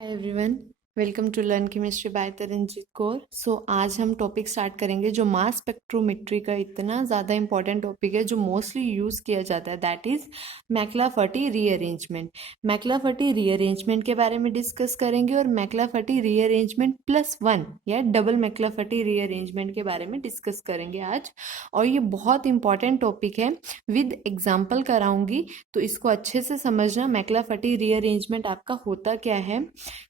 Hi everyone, welcome to learn chemistry by Taranjeet Kaur. आज हम topic start करेंगे जो मास स्पेक्ट्रोमेट्री का इतना ज़्यादा इंपॉर्टेंट टॉपिक है जो मोस्टली यूज़ किया जाता है, दैट इज़ मैक्लाफर्टी रीअरेंजमेंट। मैक्लाफर्टी रीअरेंजमेंट के बारे में डिस्कस करेंगे और मैक्लाफर्टी रीअरेंजमेंट +1 या डबल मैक्लाफर्टी रीअरेंजमेंट के बारे में डिस्कस करेंगे आज। और ये बहुत इंपॉर्टेंट टॉपिक है, विद एग्जाम्पल कराऊंगी तो इसको अच्छे से समझना। मैक्लाफर्टी रीअरेंजमेंट आपका होता क्या है,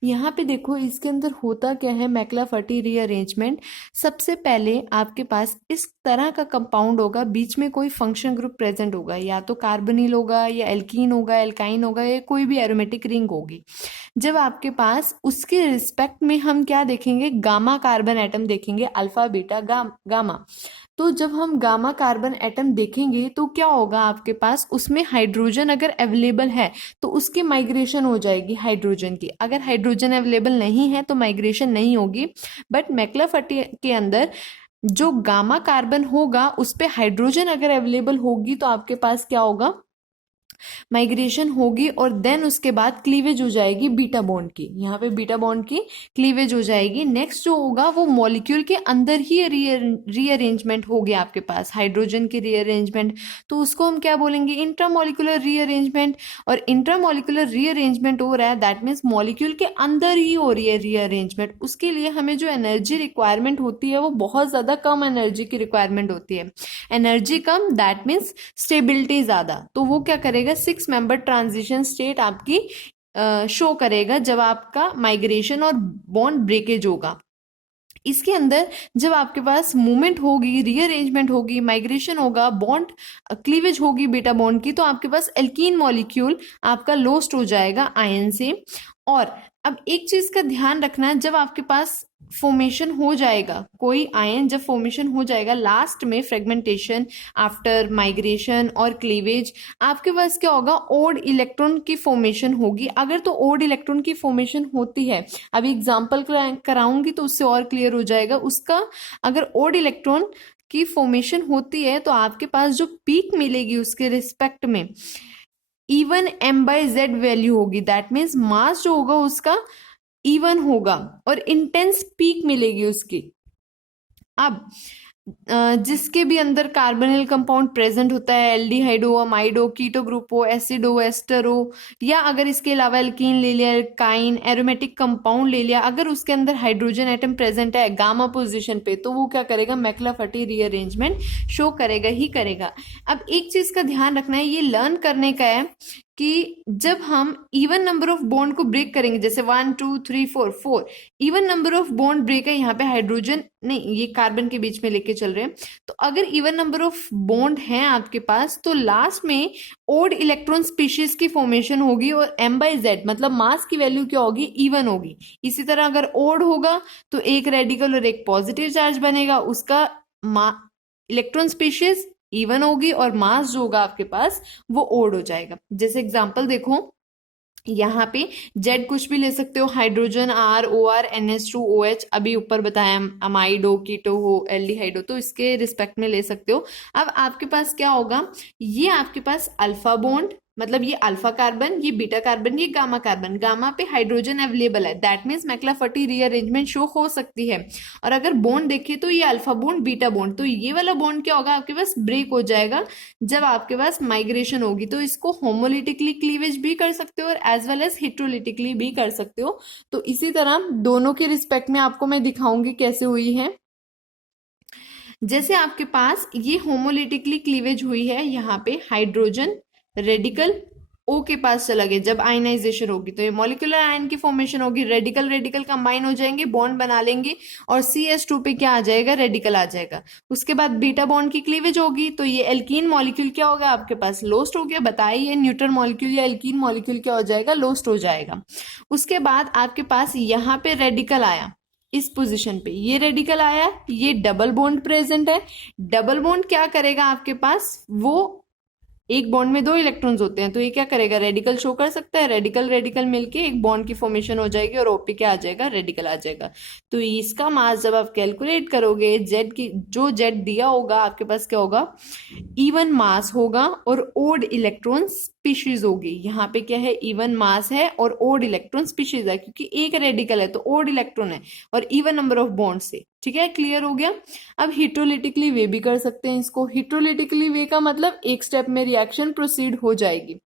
यहाँ पे देखो इसके अंदर होता क्या है। मैक्लाफर्टी रीअरेंजमेंट, सबसे पहले आपके पास इस तरह का कंपाउंड होगा, बीच में कोई फंक्शन ग्रुप प्रेजेंट होगा, या तो कार्बोनिल होगा या एल्कीन होगा, एल्काइन होगा, या कोई भी एरोमेटिक रिंग होगी। जब आपके पास उसके रिस्पेक्ट में हम क्या देखेंगे, गामा कार्बन एटम देखेंगे, अल्फा बीटा गामा। तो जब हम गामा कार्बन एटम देखेंगे तो क्या होगा, आपके पास उसमें हाइड्रोजन अगर अवेलेबल है तो उसकी माइग्रेशन हो जाएगी हाइड्रोजन की। अगर हाइड्रोजन अवेलेबल नहीं है तो माइग्रेशन नहीं होगी। बट मैक्लाफर्टी के अंदर जो गामा कार्बन होगा उस पे हाइड्रोजन अगर अवेलेबल होगी तो आपके पास क्या होगा, माइग्रेशन होगी और देन उसके बाद क्लीवेज हो जाएगी बीटा बॉन्ड की। यहाँ पे बीटा बॉन्ड की क्लीवेज हो जाएगी। नेक्स्ट जो होगा वो मॉलिक्यूल के अंदर ही रीअरेंजमेंट होगी आपके पास, हाइड्रोजन की रीअरेंजमेंट। तो उसको हम क्या बोलेंगे, इंट्रामोलिकुलर रीअरेंजमेंट। और इंट्रामोलिकुलर रीअरेंजमेंट हो रहा है, दैट मीन्स मॉलिक्यूल के अंदर ही हो रही है रीअरेंजमेंट। उसके लिए हमें जो एनर्जी रिक्वायरमेंट होती है वो बहुत ज़्यादा कम एनर्जी की रिक्वायरमेंट होती है। Energy come, that means stability ज़्यादा। तो वो क्या करेगा, 6 मेंबर ट्रांजिशन स्टेट आपकी शो करेगा जब आपका माइग्रेशन और बॉन्ड ब्रेकेज होगा। इसके अंदर जब आपके पास मूवमेंट होगी, रीअरेंजमेंट होगी, माइग्रेशन होगा, बॉन्ड क्लीवेज होगी बीटा बॉन्ड की, तो आपके पास एल्कीन मॉलिक्यूल आपका लोस्ट हो जाएगा आयन से। और अब एक चीज का ध्यान रखना, जब आपके पास फॉर्मेशन हो जाएगा कोई आयन, जब फॉर्मेशन हो जाएगा लास्ट में फ्रेगमेंटेशन आफ्टर माइग्रेशन और क्लीवेज, आपके पास क्या होगा, ओड इलेक्ट्रॉन की फॉर्मेशन होगी। अगर तो ओड इलेक्ट्रॉन की फॉर्मेशन होती है, अभी एग्जांपल कराऊंगी तो उससे और क्लियर हो जाएगा उसका। अगर ओड इलेक्ट्रॉन की फॉर्मेशन होती है तो आपके पास जो पीक मिलेगी उसके रिस्पेक्ट में इवन m/z वैल्यू होगी, दैट मीन्स मास जो होगा उसका इवन होगा और इंटेंस पीक मिलेगी उसकी। अब जिसके भी अंदर कार्बोनिल कंपाउंड प्रेजेंट होता है, एल्डिहाइड हो, अमाइड हो, कीटो ग्रुप हो, एसिड हो, एस्टर हो, या अगर इसके अलावा एल्कीन ले लिया, एल्काइन, एरोमेटिक कंपाउंड ले लिया, अगर उसके अंदर हाइड्रोजन एटम प्रेजेंट है गामा पोजीशन पे, तो वो क्या करेगा, मैक्लाफर्टी रीअरेंजमेंट शो करेगा ही करेगा। अब एक चीज का ध्यान रखना है, ये लर्न करने का है कि जब हम इवन नंबर ऑफ बॉन्ड को ब्रेक करेंगे, जैसे 1 2 3 4 4 even number of bond break है, यहाँ पे हाइड्रोजन नहीं, ये कार्बन के बीच में लेके चल रहे हैं। तो अगर इवन नंबर ऑफ बॉन्ड हैं आपके पास तो लास्ट में ओड इलेक्ट्रॉन स्पीशीज की फॉर्मेशन होगी और m/z मतलब मास की वैल्यू क्या होगी, इवन होगी। इसी तरह अगर ओड होगा तो एक रेडिकल और एक पॉजिटिव चार्ज बनेगा, उसका इलेक्ट्रॉन स्पीशीज इवन होगी और मास जो होगा आपके पास वो ओड हो जाएगा। जैसे एग्जांपल देखो, यहाँ पे जेड कुछ भी ले सकते हो, हाइड्रोजन, ROR, NH2OH, अभी ऊपर बताया अमाइड हो, कीटो हो, एल्डिहाइड हो, तो इसके रिस्पेक्ट में ले सकते हो। अब आपके पास क्या होगा, ये आपके पास अल्फा बॉन्ड, मतलब ये अल्फा कार्बन, ये बीटा कार्बन, ये गामा कार्बन, गामा पे हाइड्रोजन अवेलेबल है, दैट मीन्स मैक्लाफर्टी रीअरेंजमेंट शो हो सकती है। और अगर बॉन्ड देखे तो ये अल्फा बॉन्ड, बीटा बॉन्ड, तो ये वाला बॉन्ड क्या होगा, आपके पास ब्रेक हो जाएगा जब आपके पास माइग्रेशन होगी। तो इसको होमोलिटिकली क्लीवेज भी कर सकते हो और एज वेल एज हेट्रोलिटिकली भी कर सकते हो। तो इसी तरह दोनों के रिस्पेक्ट में आपको मैं दिखाऊंगी कैसे हुई है। जैसे आपके पास ये होमोलिटिकली क्लीवेज हुई है, यहाँ पे हाइड्रोजन रेडिकल O के पास चला गया, जब आयनाइजेशन होगी तो ये मॉलिक्यूलर आयन की फॉर्मेशन होगी, रेडिकल रेडिकल कंबाइन हो जाएंगे, बॉन्ड बना लेंगे और CH2 पे क्या आ जाएगा, रेडिकल आ जाएगा। उसके बाद बीटा बॉन्ड की क्लीवेज होगी तो ये एल्कीन मॉलिक्यूल क्या होगा आपके पास, लोस्ट हो गया। बताइए न्यूट्रल मॉलिक्यूल या एल्कीन मॉलिक्यूल क्या हो जाएगा, लोस्ट हो जाएगा। उसके बाद आपके पास यहाँ पे रेडिकल आया, इस पोजीशन पे ये रेडिकल आया, ये डबल बॉन्ड प्रेजेंट है। डबल बॉन्ड क्या करेगा आपके पास, वो एक बॉन्ड में 2 इलेक्ट्रॉन्स होते हैं तो ये क्या करेगा, रेडिकल शो कर सकता है, रेडिकल रेडिकल मिलके एक बॉन्ड की फॉर्मेशन हो जाएगी और ओपी क्या आ जाएगा, रेडिकल आ जाएगा। तो इसका मास जब आप कैलकुलेट करोगे, जेड की जो जेड दिया होगा आपके पास क्या होगा, इवन मास होगा और ओड इलेक्ट्रॉन स्पीशीज होगी। यहाँ पे क्या है, इवन मास है और ओड इलेक्ट्रॉन स्पीशीज है, क्योंकि एक रेडिकल है तो ओड इलेक्ट्रॉन है और इवन नंबर ऑफ बॉन्ड्स है। ठीक है, क्लियर हो गया। अब हिट्रोलिटिकली वे भी कर सकते हैं इसको। हिट्रोलिटिकली वे का मतलब एक स्टेप में रिएक्शन प्रोसीड हो जाएगी।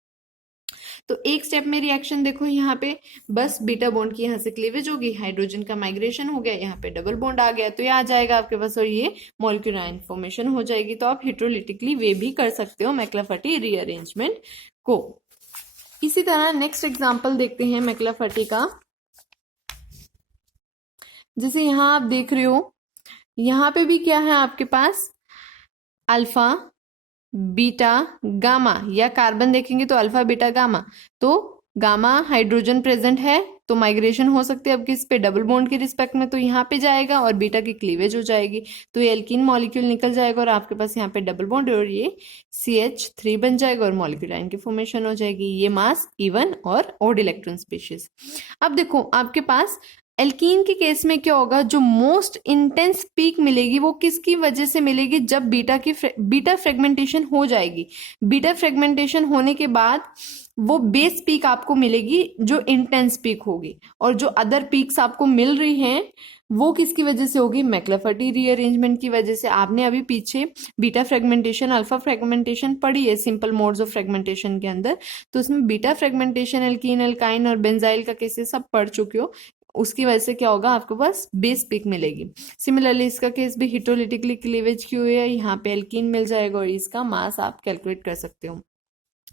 तो एक स्टेप में रिएक्शन देखो, यहाँ पे बस बीटा बॉन्ड की यहाँ से क्लीवेज होगी, हाइड्रोजन का माइग्रेशन हो गया, यहाँ पे डबल बॉन्ड आ गया तो ये आ जाएगा आपके पास और ये मॉलिक्यूलर आयन फॉर्मेशन हो जाएगी। तो आप हिट्रोलिटिकली वे भी कर सकते हो मैक्लाफर्टी रीअरेंजमेंट को। इसी तरह नेक्स्ट एग्जांपल देखते हैं मैक्लाफर्टी का। जैसे यहाँ आप देख रहे हो, यहाँ पे भी क्या है आपके पास, अल्फा बीटा गामा, या कार्बन देखेंगे तो अल्फा बीटा गामा। तो गामा हाइड्रोजन प्रेजेंट है तो माइग्रेशन हो सकती है अब किस पे, डबल बॉन्ड के रिस्पेक्ट में, तो यहाँ पे जाएगा और बीटा की क्लीवेज हो जाएगी तो ये एल्कीन मॉलिक्यूल निकल जाएगा और आपके पास यहाँ पे डबल बॉन्ड और ये CH3 बन जाएगा और मॉलिक्यूल आयन की फॉर्मेशन हो जाएगी। ये मास इवन और ओड इलेक्ट्रॉन स्पीशीज। अब देखो आपके पास एल्कीन के केस में क्या होगा, जो मोस्ट इंटेंस पीक मिलेगी वो किसकी वजह से मिलेगी, जब बीटा फ्रेगमेंटेशन हो जाएगी। बीटा फ्रेगमेंटेशन होने के बाद वो बेस पीक आपको मिलेगी जो इंटेंस पीक होगी, और जो अदर पीक्स आपको मिल रही हैं वो किसकी वजह से होगी, मैक्लाफर्टी रीअरेंजमेंट की वजह से। आपने अभी पीछे बीटा फ्रेगमेंटेशन अल्फा फ्रेगमेंटेशन पढ़ी है सिंपल मोड्स ऑफ फ्रेगमेंटेशन के अंदर, तो उसमें बीटा फ्रेगमेंटेशन एल्कीन एल्काइन और बेंजाइल का केसेस सब पढ़ चुके हो। उसकी वजह से क्या होगा, आपके पास बेस पिक मिलेगी। सिमिलरली इसका केस भी हिट्रोलिटिकली क्लीवेज की हुई है, यहाँ पे एल्कीन मिल जाएगा और इसका मास आप कैलकुलेट कर सकते हो।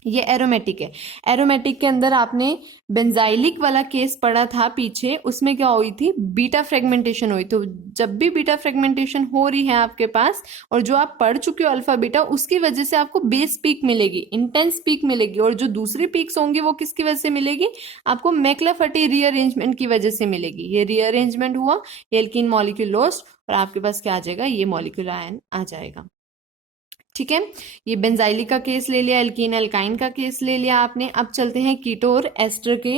ये एरोमेटिक है। एरोमेटिक के अंदर आपने बेंजाइलिक वाला केस पढ़ा था पीछे, उसमें क्या हुई थी, बीटा फ्रेगमेंटेशन हुई। तो जब भी बीटा फ्रेगमेंटेशन हो रही है आपके पास और जो आप पढ़ चुके हो अल्फा बीटा, उसकी वजह से आपको बेस पीक मिलेगी, इंटेंस पीक मिलेगी, और जो दूसरी पीक्स होंगी वो किसकी वजह से मिलेगी, आपको मैक्लाफर्टी रीअरेंजमेंट की वजह से मिलेगी। ये रीअरेंजमेंट हुआ, एल्कीन मॉलिक्यूल लॉस्ट और आपके पास क्या आ जाएगा, ये मॉलिक्यूलर आयन आ जाएगा। ठीक है, ये बेंजाइलिक का केस ले लिया, एल्कीन एल्काइन का केस ले लिया आपने। अब चलते हैं कीटो और एस्टर के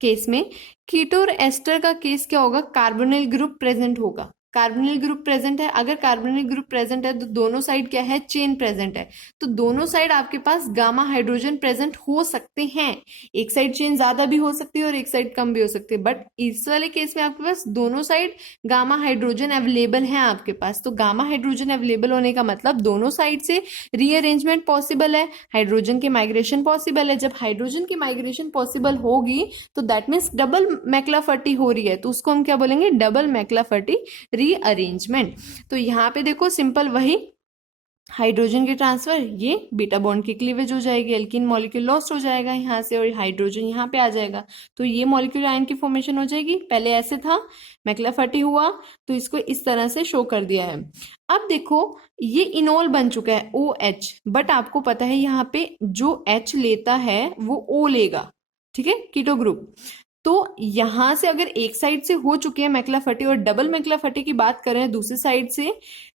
केस में। कीटो और एस्टर का केस क्या होगा, कार्बोनिल ग्रुप प्रेजेंट होगा। कार्बोनिल ग्रुप प्रेजेंट है, अगर कार्बोनिल ग्रुप प्रेजेंट है तो दोनों साइड क्या है, चेन प्रेजेंट है, तो दोनों साइड आपके पास गामा हाइड्रोजन प्रेजेंट हो सकते हैं। एक साइड चेन ज्यादा भी हो सकती है और एक साइड कम भी हो सकती है, बट इस वाले केस में आपके पास दोनों साइड गामा हाइड्रोजन अवेलेबल है आपके पास। तो गामा हाइड्रोजन अवेलेबल होने का मतलब दोनों साइड से रीअरेंजमेंट पॉसिबल है, हाइड्रोजन की माइग्रेशन पॉसिबल है। जब हाइड्रोजन की माइग्रेशन पॉसिबल होगी तो दैट मीन्स डबल मैक्लाफर्टी हो रही है, तो उसको हम क्या बोलेंगे, डबल मैक्लाफर्टी रीअरेंजमेंट। तो यहाँ पे देखो सिंपल वही हाइड्रोजन के ट्रांसफर, ये बीटा बॉन्ड की क्लीवेज हो जाएगी, एल्कीन मॉलिक्यूल लॉस्ट हो जाएगा यहाँ से और हाइड्रोजन यहाँ पे आ जाएगा, तो ये मॉलिक्यूल आयन की फॉर्मेशन हो जाएगी। पहले ऐसे था, मैक्लाफर्टी हुआ तो इसको इस तरह से शो कर दिया है। अब देखो ये इनोल बन चुका है OH, बट आपको पता है यहाँ पे जो H लेता है वो O लेगा। ठीक है, कीटो ग्रुप। तो यहां से अगर एक साइड से हो चुके हैं मैक्लाफर्टी और डबल मैक्लाफर्टी की बात करें दूसरी साइड से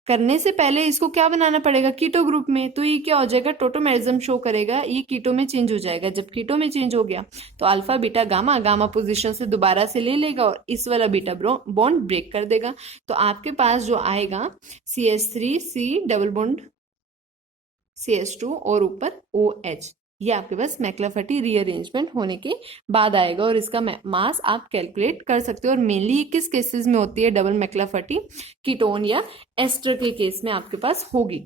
करने से पहले इसको क्या बनाना पड़ेगा, कीटो ग्रुप में। तो ये क्या हो जाएगा, टोटोमेरिज्म शो करेगा, ये कीटो में चेंज हो जाएगा। जब कीटो में चेंज हो गया तो alpha beta gamma, gamma position से दोबारा से ले लेगा और इस वाला बीटा बॉन्ड ब्रेक कर देगा। तो आपके पास जो आएगा CH3C डबल बॉन्ड CH2 और ऊपर OH, ये आपके पास मैक्लाफर्टी रीअरेंजमेंट होने के बाद आएगा और इसका मास आप कैलकुलेट कर सकते हो। और मेनली किस केसेस में होती है डबल मैक्लाफर्टी, कीटोन या एस्टर के केस में आपके पास होगी।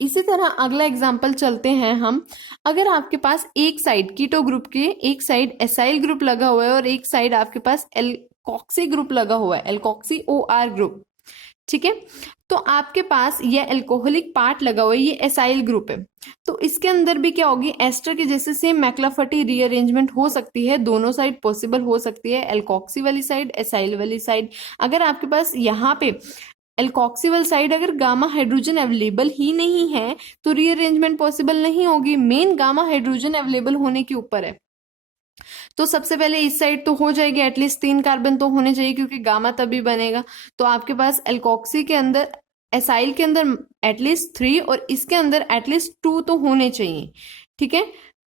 इसी तरह अगला एग्जाम्पल चलते हैं हम। अगर आपके पास एक साइड कीटो ग्रुप के एक साइड एसाइल ग्रुप लगा हुआ है और एक साइड आपके पास एल्कोक्सी ग्रुप लगा हुआ है, एल्कोक्सी OR ग्रुप, ठीक है, तो आपके पास ये अल्कोहलिक पार्ट लगा हुआ है, ये एसाइल ग्रुप है। तो इसके अंदर भी क्या होगी, एस्टर के जैसे सेम मैक्लाफर्टी रीअरेंजमेंट हो सकती है, दोनों साइड पॉसिबल हो सकती है, एल्कोक्सी वाली साइड एसाइल वाली साइड। अगर आपके पास यहाँ पे एल्कोक्सी वाली साइड अगर गामा हाइड्रोजन अवेलेबल ही नहीं है तो रीअरेंजमेंट पॉसिबल नहीं होगी। मेन गामा हाइड्रोजन अवेलेबल होने के ऊपर है। तो सबसे पहले इस साइड तो हो जाएगी, एटलीस्ट 3 कार्बन तो होने चाहिए क्योंकि गामा तभी बनेगा। तो आपके पास एल्कोक्सी के अंदर, एसाइल के अंदर एटलीस्ट 3 और इसके अंदर एटलीस्ट 2 तो होने चाहिए। ठीक है,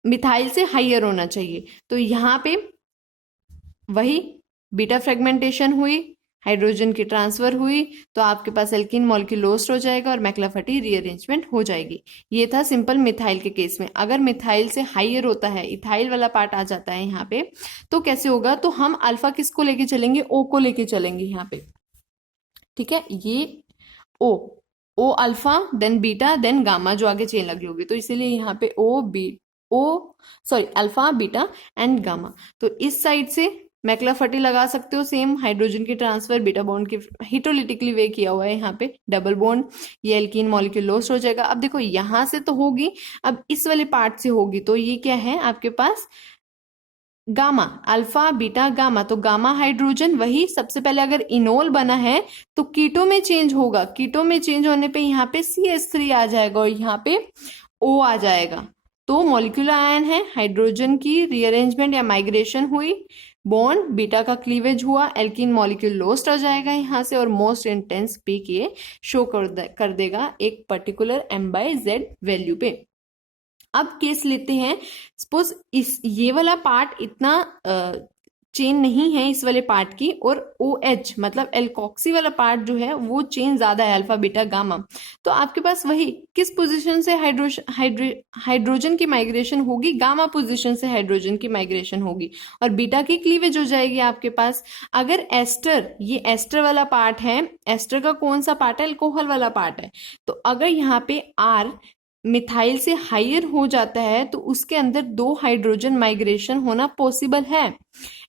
मिथाइल से हाइयर होना चाहिए। तो यहाँ पे वही बीटा फ्रेगमेंटेशन हुई, हाइड्रोजन की ट्रांसफर हुई तो आपके पास एल्कीन मॉलिक्यूल लोस्ट हो जाएगा और मैक्लाफर्टी रीअरेंजमेंट हो जाएगी। ये था सिंपल मिथाइल के केस में। अगर मिथाइल से हाइयर होता है, इथाइल वाला पार्ट आ जाता है यहाँ पे, तो कैसे होगा, तो हम अल्फा किसको लेके चलेंगे, ओ को लेके चलेंगे यहाँ पे, ठीक है। ये O alpha then beta then gamma जो आगे चेन लगी होगी, तो इसीलिए यहाँ पे अल्फा बीटा एंड गामा। तो इस साइड से मैक्लाफर्टी लगा सकते हो, सेम हाइड्रोजन की ट्रांसफर बीटा बॉन्ड की हिटोलिटिकली वे किया हुआ है यहाँ पे डबल बॉन्ड, ये एल्कीन मॉलिक्यूल लोस्ट हो जाएगा। अब देखो यहां से तो होगी, अब इस वाले पार्ट से होगी, तो ये क्या है आपके पास गामा, अल्फा बीटा गामा। तो गामा हाइड्रोजन वही सबसे पहले अगर इनोल बना है तो कीटो में चेंज होगा, कीटो में चेंज होने पे यहाँ पे CH3 आ जाएगा और यहाँ पे O आ जाएगा। तो मॉलिक्यूलर आयन है, हाइड्रोजन की रीअरेंजमेंट या माइग्रेशन हुई, बॉन्ड बीटा का क्लीवेज हुआ, एल्कीन मॉलिक्यूल लोस्ट आ जाएगा यहाँ से और मोस्ट इंटेंस पीक ये शो कर देगा एक पर्टिकुलर M/Z वैल्यू पे। अब केस लेते हैं, सपोज इस ये वाला पार्ट इतना चेन नहीं है इस वाले पार्ट की, और OH मतलब एल्कोक्सी वाला पार्ट जो है वो चेन ज्यादा है, अल्फा बीटा गामा। तो आपके पास वही किस पोजीशन से हाइड्रोजन की माइग्रेशन होगी, गामा पोजीशन से हाइड्रोजन की माइग्रेशन होगी और बीटा की क्लीवेज हो जाएगी आपके पास। अगर एस्टर, ये एस्टर वाला पार्ट है, एस्टर का कौन सा पार्ट है, अल्कोहल वाला पार्ट है, तो अगर यहाँ पे R मिथाइल से हायर हो जाता है तो उसके अंदर 2 हाइड्रोजन माइग्रेशन होना पॉसिबल है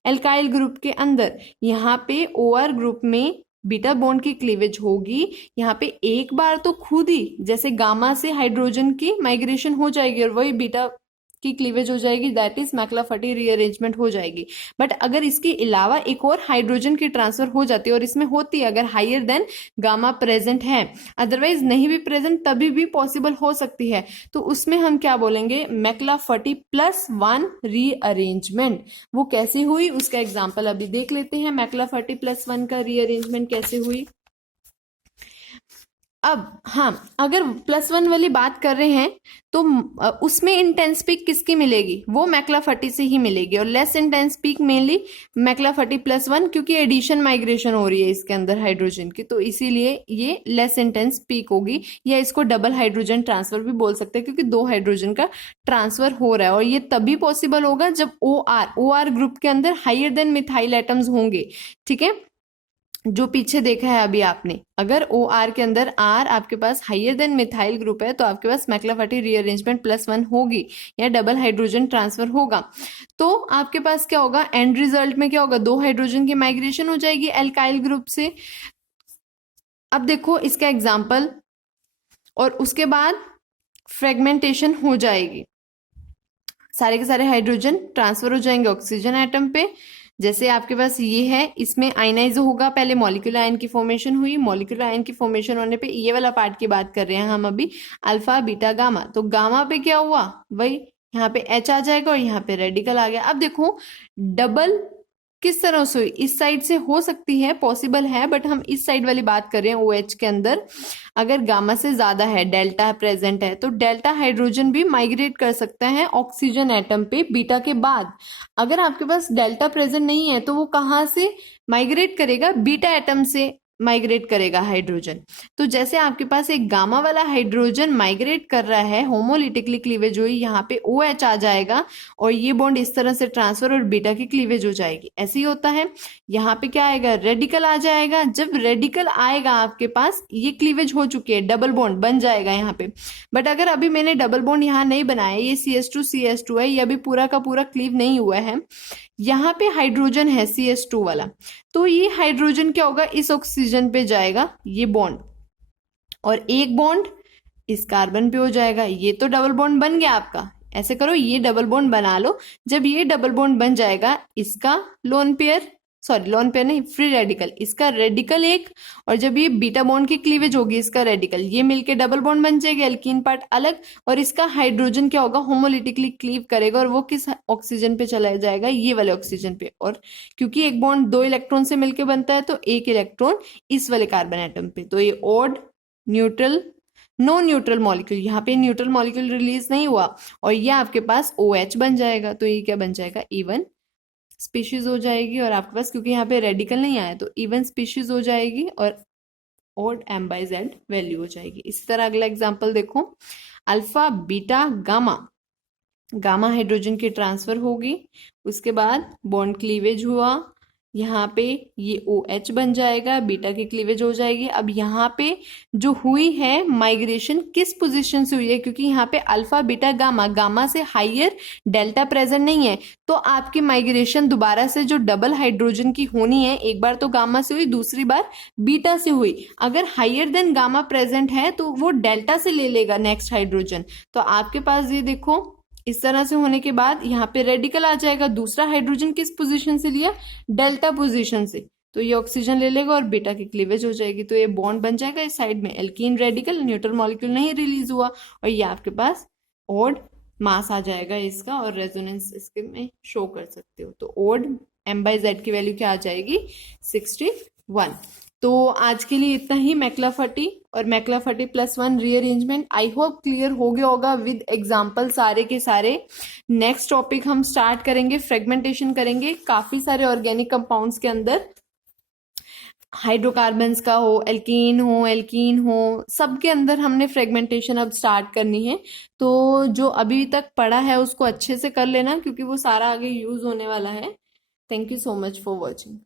एल्काइल ग्रुप के अंदर। यहाँ पे OR ग्रुप में बीटा बॉन्ड की क्लीवेज होगी, यहाँ पे एक बार तो खुद ही जैसे गामा से हाइड्रोजन की माइग्रेशन हो जाएगी और वही बीटा की क्लीवेज हो जाएगी, दैट इज मैक्लाफर्टी रीअरेंजमेंट हो जाएगी। बट अगर इसके अलावा एक और हाइड्रोजन की ट्रांसफर हो जाती है और इसमें होती है अगर हायर देन गामा प्रेजेंट है, अदरवाइज नहीं भी प्रेजेंट तभी भी पॉसिबल हो सकती है, तो उसमें हम क्या बोलेंगे, मैक्लाफर्टी +1 रीअरेंजमेंट। वो कैसे हुई उसका एग्जाम्पल अभी देख लेते हैं, मैक्लाफर्टी +1 का रीअरेंजमेंट कैसे हुई। अब हाँ, अगर +1 वाली बात कर रहे हैं तो उसमें इंटेंस पीक किसकी मिलेगी, वो मैक्लाफर्टी से ही मिलेगी, और लेस इंटेंस पीक मेनली मैक्लाफर्टी +1, क्योंकि एडिशन माइग्रेशन हो रही है इसके अंदर हाइड्रोजन की, तो इसीलिए ये लेस इंटेंस पीक होगी, या इसको डबल हाइड्रोजन ट्रांसफर भी बोल सकते हैं क्योंकि 2 हाइड्रोजन का ट्रांसफर हो रहा है, और ये तभी पॉसिबल होगा जब OR ग्रुप के अंदर हायर देन मिथाइल एटम्स होंगे, ठीक है, जो पीछे देखा है अभी आपने। अगर OR के अंदर R आपके पास हायर देन मिथाइल ग्रुप है तो आपके पास मैक्लाफर्टी रीअरेंजमेंट +1 होगी या डबल हाइड्रोजन ट्रांसफर होगा, तो आपके पास क्या होगा, एंड रिजल्ट में क्या होगा, 2 हाइड्रोजन की माइग्रेशन हो जाएगी एल्काइल ग्रुप से। अब देखो इसका एग्जाम्पल, और उसके बाद फ्रेगमेंटेशन हो जाएगी, सारे के सारे हाइड्रोजन ट्रांसफर हो जाएंगे ऑक्सीजन एटम पे। जैसे आपके पास ये है, इसमें आयनाइज होगा, पहले मॉलिक्यूलर आयन की फॉर्मेशन हुई, मॉलिक्यूलर आयन की फॉर्मेशन होने पे ये वाला पार्ट की बात कर रहे हैं हम अभी, अल्फा बीटा गामा। तो गामा पे क्या हुआ, वही यहाँ पे H आ जाएगा और यहाँ पे रेडिकल आ गया। अब देखो डबल किस तरह से हुई, इस साइड से हो सकती है, पॉसिबल है, बट हम इस साइड वाली बात कर रहे हैं। OH के अंदर अगर गामा से ज्यादा है, डेल्टा प्रेजेंट है, तो डेल्टा हाइड्रोजन भी माइग्रेट कर सकता है ऑक्सीजन एटम पे बीटा के बाद। अगर आपके पास डेल्टा प्रेजेंट नहीं है तो वो कहाँ से माइग्रेट करेगा, बीटा एटम से माइग्रेट करेगा हाइड्रोजन। तो जैसे आपके पास एक गामा वाला हाइड्रोजन माइग्रेट कर रहा है, होमोलिटिकली क्लीवेज हुई, यहाँ पे OH आ जाएगा और ये बॉन्ड इस तरह से ट्रांसफर और बीटा की क्लीवेज हो जाएगी, ऐसे ही होता है। यहाँ पे क्या आएगा, रेडिकल आ जाएगा। जब रेडिकल आएगा आपके पास, ये क्लीवेज हो चुकी है, डबल बॉन्ड बन जाएगा यहाँ पे। बट अगर अभी मैंने डबल बॉन्ड यहाँ नहीं बनाया, ये CH2 है, ये अभी पूरा का पूरा क्लीव नहीं हुआ है, यहाँ पे हाइड्रोजन है CH2 वाला, तो ये हाइड्रोजन क्या होगा, इस ऑक्सीजन पे जाएगा ये बॉन्ड, और एक बॉन्ड इस कार्बन पे हो जाएगा। ये तो डबल बॉन्ड बन गया आपका, ऐसे करो ये डबल बॉन्ड बना लो। जब ये डबल बॉन्ड बन जाएगा, इसका लोन पेयर नहीं, फ्री रेडिकल, इसका रेडिकल एक, और जब ये बीटा बॉन्ड की क्लीवेज होगी, इसका रेडिकल, ये मिलके डबल बॉन्ड बन जाएगा, एल्कीन पार्ट अलग, और इसका हाइड्रोजन क्या होगा, होमोलिटिकली क्लीव करेगा और वो किस ऑक्सीजन पे चला जाएगा, ये वाले ऑक्सीजन पे। और क्योंकि एक बॉन्ड 2 इलेक्ट्रॉन से मिलके बनता है, तो एक इलेक्ट्रॉन इस वाले कार्बन एटम पे, तो ये odd neutral no neutral molecule, यहाँ पे न्यूट्रल मॉलिक्यूल रिलीज नहीं हुआ, और ये आपके पास OH बन जाएगा, तो ये क्या बन जाएगा, E1 स्पीशीज हो जाएगी, और आपके पास क्योंकि यहाँ पे रेडिकल नहीं आया तो इवन स्पीशीज हो जाएगी और ओड M/Z वैल्यू हो जाएगी। इसी तरह अगला एग्जांपल देखो, alpha beta gamma, gamma hydrogen की ट्रांसफर होगी, उसके बाद बॉन्ड क्लीवेज हुआ, यहाँ पे ये OH बन जाएगा, बीटा की क्लीवेज हो जाएगी। अब यहाँ पे जो हुई है माइग्रेशन किस पोजीशन से हुई है, क्योंकि यहाँ पे अल्फा बीटा गामा, गामा से हाइयर डेल्टा प्रेजेंट नहीं है, तो आपकी माइग्रेशन दोबारा से जो डबल हाइड्रोजन की होनी है, एक बार तो गामा से हुई, दूसरी बार बीटा से हुई। अगर हाइयर देन गामा प्रेजेंट है तो वो डेल्टा से ले लेगा नेक्स्ट हाइड्रोजन। तो आपके पास ये देखो इस तरह से होने के बाद यहाँ पे रेडिकल आ जाएगा, दूसरा हाइड्रोजन किस पोजीशन से लिया, डेल्टा पोजीशन से, तो ये ऑक्सीजन ले लेगा और बीटा की क्लीवेज हो जाएगी, तो ये बॉन्ड बन जाएगा। इस साइड में एल्कीन रेडिकल, न्यूट्रल मॉलिक्यूल नहीं रिलीज हुआ, और ये आपके पास ओड मास आ जाएगा इसका, और रेजोनेंस इसके में शो कर सकते हो। तो ओड M/Z की वैल्यू क्या आ जाएगी, 61। तो आज के लिए इतना ही, मैक्लाफर्टी और मैक्लाफर्टी +1 रीअरेंजमेंट आई होप क्लियर हो गया होगा विद एग्जाम्पल सारे के सारे। नेक्स्ट टॉपिक हम स्टार्ट करेंगे, फ्रेगमेंटेशन करेंगे काफी सारे ऑर्गेनिक कंपाउंड्स के अंदर, हाइड्रोकार्बन्स का हो, एल्कीन हो, सबके अंदर हमने फ्रेगमेंटेशन अब स्टार्ट करनी है। तो जो अभी तक पढ़ा है उसको अच्छे से कर लेना, क्योंकि वो सारा आगे यूज होने वाला है। Thank you so much for watching.